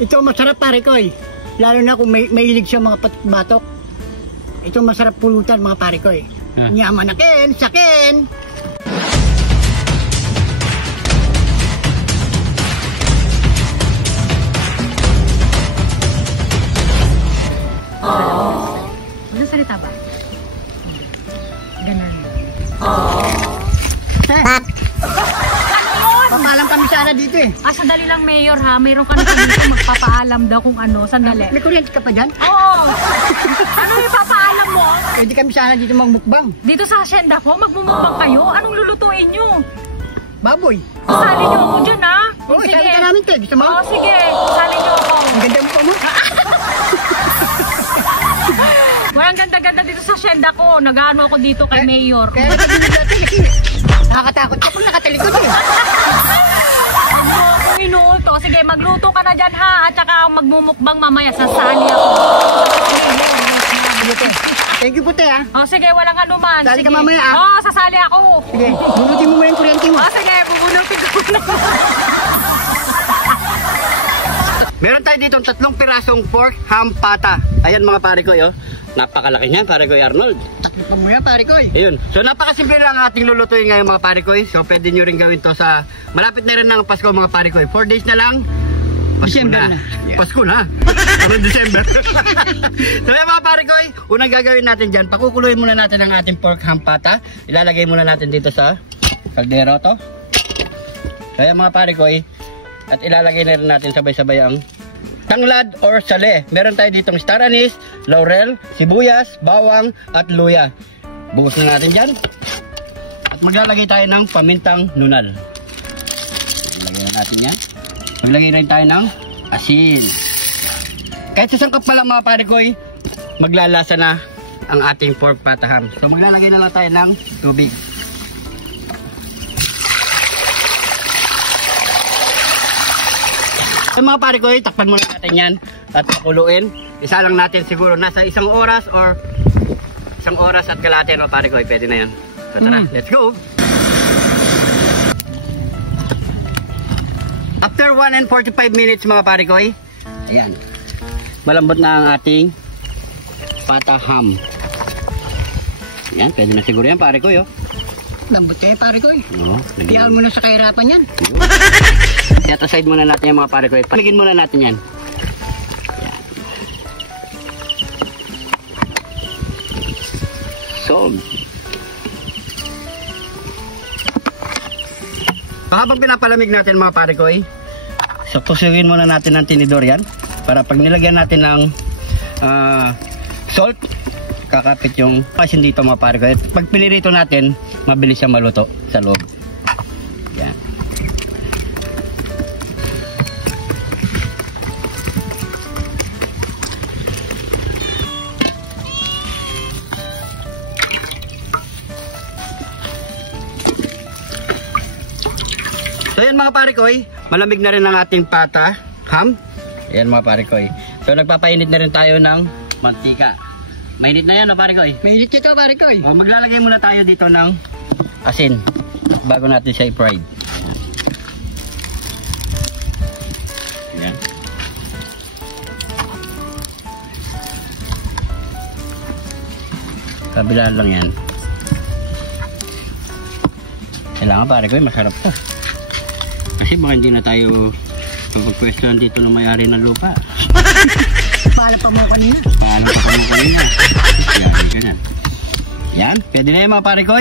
Ito masarap pare ko eh. Lalo na kung mahilig siya mga batok. Ito masarap pulutan mga pare ko eh. Nyaman na ken, sakin. Ano salita ba? Ganun. Papaalam kami sana dito eh. Sandali lang, Mayor ha. Mayroon ka na dito magpapaalam daw kung ano. Sandali. May kuryente ka pa dyan? Oo. Ano yung papaalam mo? Pwede kami sana dito magmukbang. Dito sa asyenda ko, magmumukbang kayo? Anong lulutuin nyo? Baboy. Sali nyo ako dyan ha. Oo, sali ka namin te. Gusto mo? Oo, sige. Sali nyo ako. Ang ganda mo pa mo. Walang ganda-ganda dito sa asyenda ko. Nag-ano ako dito kay Mayor. Kaya natalikod natin kasi nakakatakot ka kung nakatalikod eh. Kung inuuto, sige magluto ka na dyan ha. At saka magmumukbang mamaya, sasali ako. Thank you po te ha. O sige, walang anuman. Sali ka mamaya ha. Oo, sasali ako. Sige, bunutin mo yung kuryente mo. Sige, bubunutin ko na. Meron tayo dito 3 pirasong pork ham pata. Ayan mga pare ko, yo. Napakalaki niyan, pare ko Arnold. Takot mo yan pare ko eh. Ayun. So napakasimple lang ang ating lulutuin ngayon mga pare ko. So pwede nyo rin gawin to sa malapit na rin ng Pasko mga pare ko. 4 days na lang. Pasko na. Yeah. Pasko na. Parang December. So yan mga pare ko, unang gagawin natin dyan, pakukuluin muna natin ang ating pork ham pata. Ilalagay muna natin dito sa kaldero to. So yan mga pare ko, at ilalagay na rin natin sabay-sabay ang tanglad or sale. Meron tayo ditong star anise, laurel, sibuyas, bawang at luya. Buhos na natin dyan. At maglalagay tayo ng pamintang nunal. Lagay na natin yan. Maglagay rin tayo ng asin. Kahit sa sangkap pa lang mga pare ko, maglalasa na ang ating pork pataham. So maglalagay na lang tayo ng tubig. So mga pare ko, takpan muna natin yan at pakuluin. Isa lang natin siguro nasa 1 oras or 1 oras at kalahati mga pare ko, pwede na yan. So tara, let's go! After 1 and 45 minutes mga pare ko, ayan, malambot na ang ating pata ham. Ayan, pwede na siguro yan pare ko, yo. Lambot kayo pare ko eh. Oo, Tiyawan mo na sa kahirapan yan. set aside muna natin yung mga pare ko. Paligin muna natin yan. Ayan. So, habang pinapalamig natin mga pare ko, so kusugin muna natin ng tinidor yan para pag nilagyan natin ng salt, kakapit yung asin dito mga pare ko. Pag pinirito natin, mabilis siya maluto sa loob. Yan. So yan mga pare ko, malamig na rin ang ating pata ham. Ayan mga pare ko. So nagpapainit na rin tayo ng mantika. Mainit na yan pare ko. Mainit ito pare ko eh. Maglalagay muna tayo dito ng asin bago natin siya i-fried. Ayan. Kabila lang yan. Kailangan pare ko, masarap to. Kasi baka hindi na tayo kapag-question dito ng may-ari ng lupa. Paalam pa mo kanina. Paalam pa mo kanina. Yari ka na. Yan, pwede na yan mga pare ko.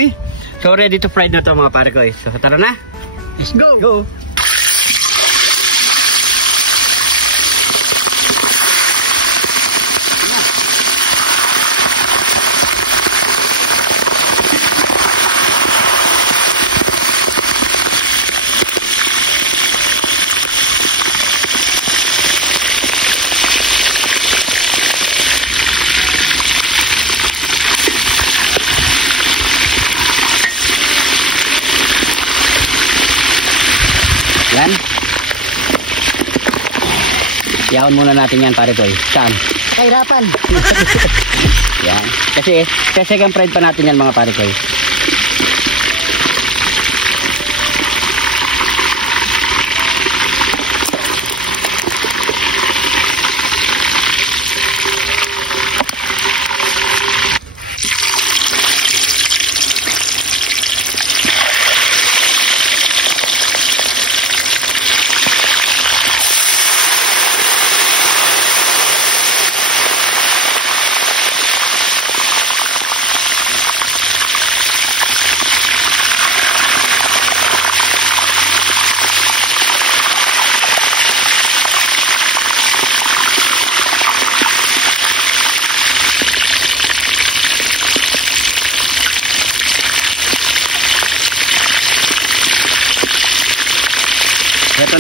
So ready to fry na to mga pare ko. So tara na. Let's go. Go. Yan. Iyawan muna natin yan pare ko. Saan? Kahirapan. Yan. Kasi second fried pa natin yan mga pare ko.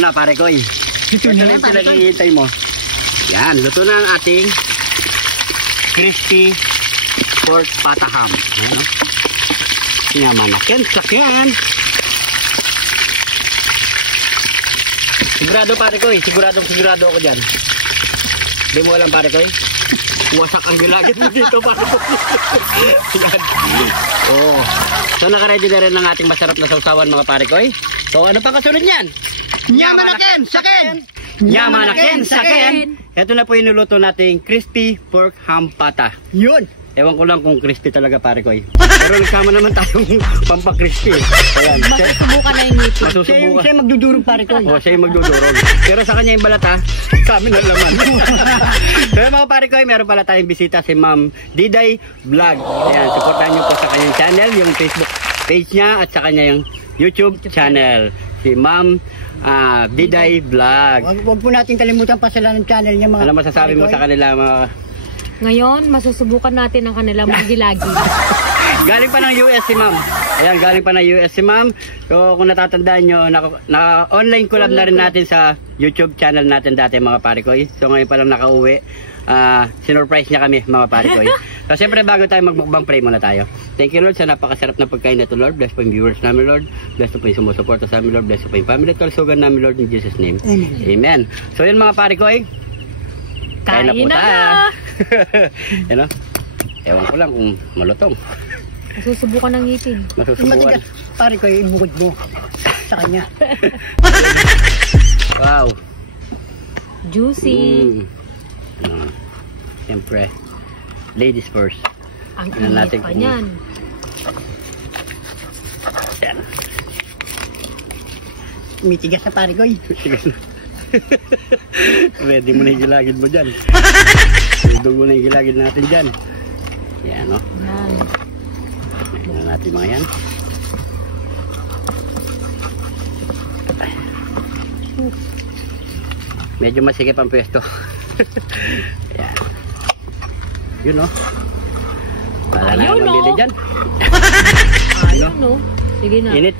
na, pare ko. Ito na yung pinag-iintay mo. Yan, luto na ang ating crispy pork pata ham. Ayan, no? Yaman na ken, sakyan. Sigurado, pare ko. Sigurado ako dyan. Hindi mo alam, pare ko. Wasak ang gilagit mo dito, pare ko. Yan. Oh. So, nakaready na rin ang ating masarap na sausawan, mga pare ko. So, ano pa kasunod niyan? Yaman na ken, saken. Yaman na ken, saken. Ito na po yung nuluto nating crispy pork ham pata. Yun. Ewan ko lang kung crispy talaga, pare ko. Pero nagsama naman tayong pampakrispy. Ayan. Masusubukan na yung ngipin. Masusubukan. Siya yung magdudurog, pare ko. O, siya yung magdudurog. Pero sa kanya yung balat, ha? Sa amin ang laman. Pero mga pare ko, meron pala tayong bisita si Ma'am Diday Vlog. Ayan, supportan nyo po sa kanyang channel, yung Facebook page niya at sa kanya yung YouTube channel. Si Ma'am Diday Vlog. Huwag po natin kalimutan pasalan ng channel niya, mga Ano masasabi mo sa kanila, mga... Ngayon, masusubukan natin ang kanilang magilagi. Galing pa ng US si Ma'am. Ayan, galing pa ng US si Ma'am. So, kung natatandaan nyo, online collab na rin natin sa YouTube channel natin dati, mga pare ko. So, ngayon pa lang nakauwi. Sinurprise niya kami, mga pare ko. So, siyempre, bago tayo magmukbang, pray muna tayo. Thank you, Lord, sa napakasarap na pagkain na ito, Lord. Bless po yung viewers namin, Lord. Bless po yung sumusuporta sa amin, Lord. Bless po yung family at kalusugan namin, Lord, in Jesus' name. Amen. Amen. So, yun, mga pare ko, kain na po tayo. Yan o. Ewan ko lang kung malutong. Masusubukan ng ngipin. Yung Masusubukan. matigas, pare ko, ibukod mo sa kanya. Wow. Juicy. Siyempre. Ladies first. Ang Tingnan init natin pa kung- niyan. Yan. Mitigas na, pare ko. Ready mo na yung gilagid mo dyan. Ready mo na yung gilagid natin dyan. Yan o. Yan. Tingnan natin mga yan. Medyo masikip ang pwesto. Yan. Yun o. Para na Ayun, mabili oh. dyan. Ayun, no? Sige na. Init.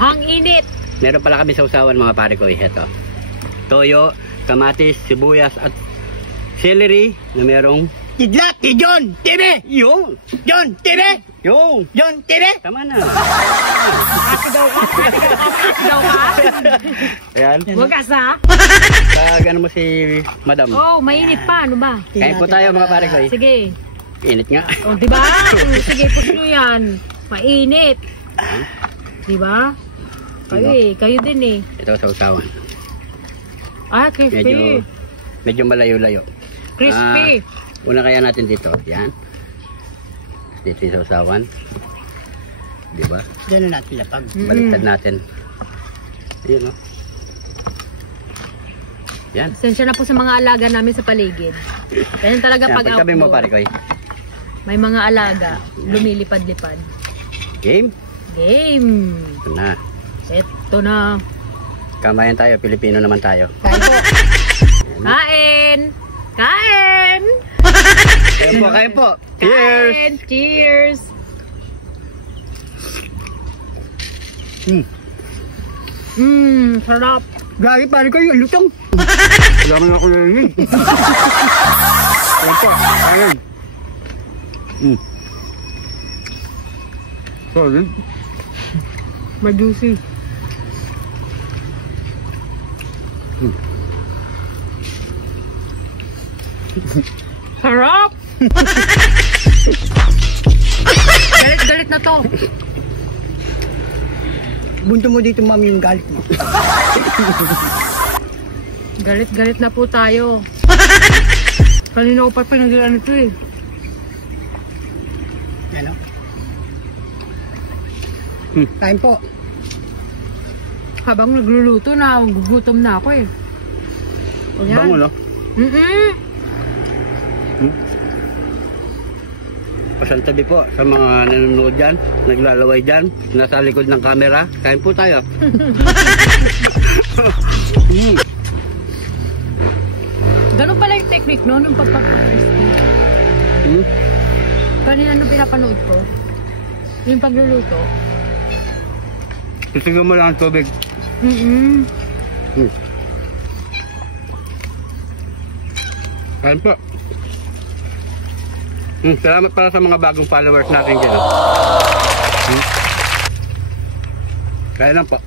Hang init. Meron pala kami sausawan, mga pare ko. Ito. Toyo, kamatis, sibuyas at celery na merong Tidlat, John, TV! yung. John, TV! Yung. John, TV! Tama na. Ako daw ka. Daw ka. Ayan. Wagas ha. Gano mo si Madam. Oh, mainit pa. Ano ba? Kain po tayo, mga pare ko. Sige. Init nga. O, diba? Sige, push nyo yan. Mainit. Diba? Kayo kayo din Ito sausawan. Ah, crispy. Medyo malayo-layo. Crispy. Una kaya natin dito. Yan. Dito yung sausawan. Diba? Diyan na natin lapag. Baliktad natin. Ayun o. Yan. Sensya na po sa mga alaga namin sa paligid. Ganyan talaga Yan, pag pagsabi mo, outdoor. pare ko. May mga alaga. Lumilipad-lipad. Game. Game. Ito na. Ito na. Kamayan tayo. Pilipino naman tayo. Kain po. Kain! Kain! Kain po. Cheers! Kain! Cheers! Sarap. Grabe, pare ko, yung lutong. Wala mo na ako narinig. Ayan po. Ayan. Solid. Majuicy. Sarap! Galit-galit na to. Bunto mo dito, ma'am, yung galit mo. Galit-galit na po tayo. Kanina ko pa pinagilan ito eh. Yan o. Kain po. Habang nagluluto na, gugutom na ako eh. Ayan. Bango, no? Pasantabi po sa mga nanonood dyan, naglalaway dyan, nasa likod ng camera. Kain po tayo. Ganun pala yung technique no, nung pagpapakrispy. Kanina nung pinapanood ko, yung pagluluto. Tusingan mo lang ang tubig. Ayan po. Salamat pala sa mga bagong followers natin dyan. Kaya lang po.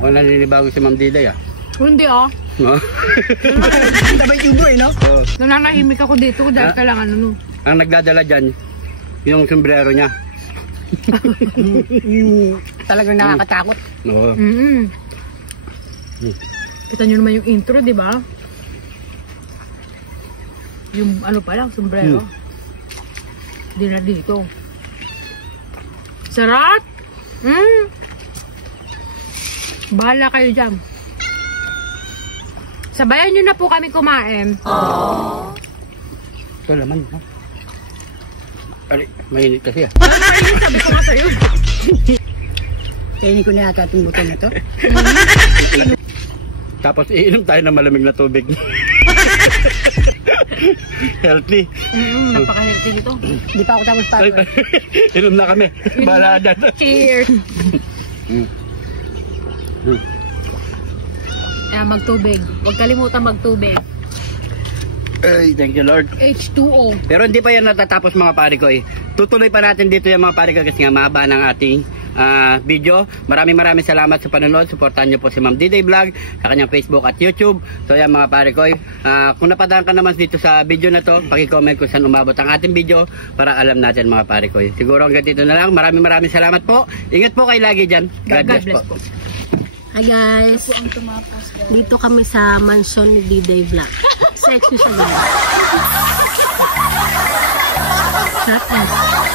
Mukhang naninibago si Ma'am Diday ah. Hindi ah. No? Dabay tubo eh, no? Oo. Nananahimik ako dito dahil kailangan ano. Ang nagdadala dyan, yung sombrero niya. Yung talagang nakakatakot. Oo. Kita nyo naman yung intro, di ba? Yung ano pa lang, sombrero. Di na dito. Sarap! Bahala kayo dyan. Sabayan nyo na po kami kumain. Ito naman, ha? Ay, mainit kasi ah. Mainit, sabi ko nga sa'yo. Kainin ko na yata itong buto na to. Tapos iinom tayo ng malamig na tubig. Healthy. Napaka-healthy nito. Di pa ako tapos pa. Inom na kami. Bahala dyan. Cheers! Magtubig. Huwag kalimutan magtubig. Ay, thank you Lord. H2O. Pero hindi pa yan natatapos mga pare ko eh. Tutuloy pa natin dito yung mga pare ko kasi nga mahaba ng ating video. Maraming salamat sa panonood. Suportahan nyo po si Ma'am Diday Vlog sa kanyang Facebook at YouTube. So yan mga pare ko, kung napadaan ka naman dito sa video na to, paki-comment kung saan umabot ang ating video para alam natin mga pare ko. Siguro hanggang dito na lang. Maraming salamat po. Ingat po kayo lagi dyan. God bless po. Hi guys, dito kami sa mansion ni Diday Vlog. Sexy siya guys. Shut up.